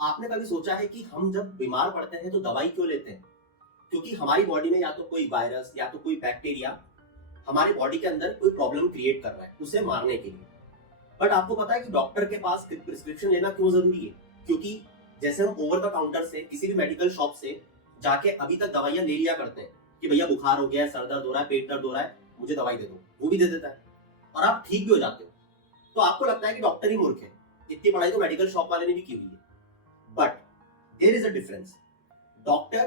आपने कभी सोचा है कि हम जब बीमार पड़ते हैं तो दवाई क्यों लेते हैं? क्योंकि हमारी बॉडी में या तो कोई वायरस या तो कोई बैक्टीरिया हमारी बॉडी के अंदर कोई प्रॉब्लम क्रिएट कर रहा है उसे मारने के लिए। बट आपको पता है कि डॉक्टर के पास प्रिस्क्रिप्शन लेना क्यों जरूरी है? क्योंकि जैसे हम ओवर द काउंटर से किसी भी मेडिकल शॉप से जाके अभी तक दवाइयां ले लिया करते हैं कि भैया बुखार हो गया है, सर दर्द हो रहा है, पेट दर्द हो रहा है, मुझे दवाई दे दो, वो भी दे देता है और आप ठीक भी हो जाते हो। तो आपको लगता है कि डॉक्टर ही मूर्ख है। इतनी पढ़ाई तो मेडिकल शॉप वाले ने भी की हुई है। But there is a difference. Doctor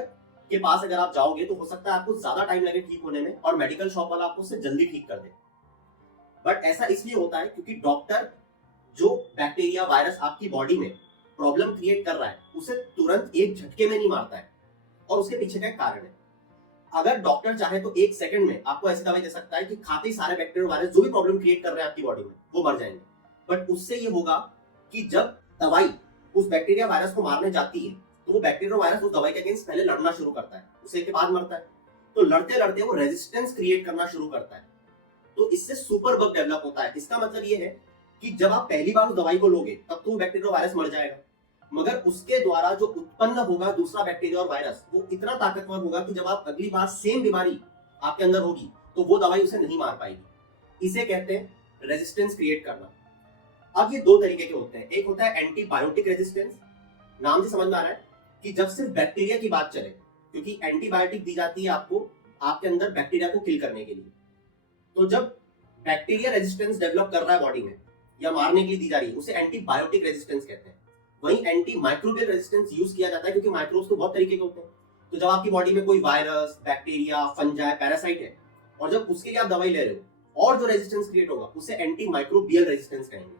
के पास अगर आप जाओगे तो हो सकता है आपको ज्यादा टाइम लगे ठीक होने में और मेडिकल शॉप वाला आपको उससे जल्दी ठीक कर दे। बट ऐसा इसलिए होता है क्योंकि डॉक्टर जो बैक्टीरिया वायरस आपकी बॉडी में प्रॉब्लम क्रिएट कर रहा है उसे तुरंत एक झटके में नहीं मारता है और उसके पीछे का एक कारण है। अगर डॉक्टर चाहे तो एक सेकंड में आपको ऐसी दवाई दे सकता है कि खाते ही सारे बैक्टीरिया वायरस जो भी प्रॉब्लम क्रिएट कर रहे हैं आपकी बॉडी में वो मर जाएंगे। बट उससे ये होगा कि जब दवाई उस बैक्टीरिया वायरस को मारने जाती है तो वो बैक्टीरिया वायरस उस दवाई के अगेंस्ट पहले लड़ना शुरू करता है, उसे के बाद मरता है। तो लड़ते लड़ते वो रेजिस्टेंस क्रिएट करना शुरू करता है। तो इससे सुपर बग डेवलप होता है। इसका मतलब ये है कि जब आप पहली बार उस दवाई को लोगे तब तो बैक्टीरिया वायरस मर जाएगा, मगर उसके द्वारा जो उत्पन्न होगा दूसरा बैक्टीरिया और वायरस वो इतना ताकतवर होगा कि जब आप अगली बार सेम बीमारी आपके अंदर होगी तो वो दवाई उसे नहीं मार पाएगी। इसे कहते हैं रेजिस्टेंस क्रिएट करना। अब ये दो तरीके के होते हैं। एक होता है एंटीबायोटिक रेजिस्टेंस। नाम से समझ में आ रहा है कि जब सिर्फ बैक्टीरिया की बात चले, क्योंकि एंटीबायोटिक दी जाती है आपको आपके अंदर बैक्टीरिया को किल करने के लिए। तो जब बैक्टीरिया रेजिस्टेंस डेवलप कर रहा है बॉडी में या मारने के लिए दी जा रही है उसे एंटीबायोटिक रेजिस्टेंस कहते हैं। वहीं एंटी माइक्रोबियल रेजिस्टेंस यूज किया जाता है क्योंकि माइक्रोब्स तो बहुत तरीके के होते हैं। तो जब आपकी बॉडी में कोई वायरस, बैक्टीरिया, फंजाई, पैरासाइट है और जब उसके लिए आप दवाई ले रहे हो और जो रेजिस्टेंस क्रिएट होगा उसे एंटी माइक्रोबियल रेजिस्टेंस कहेंगे।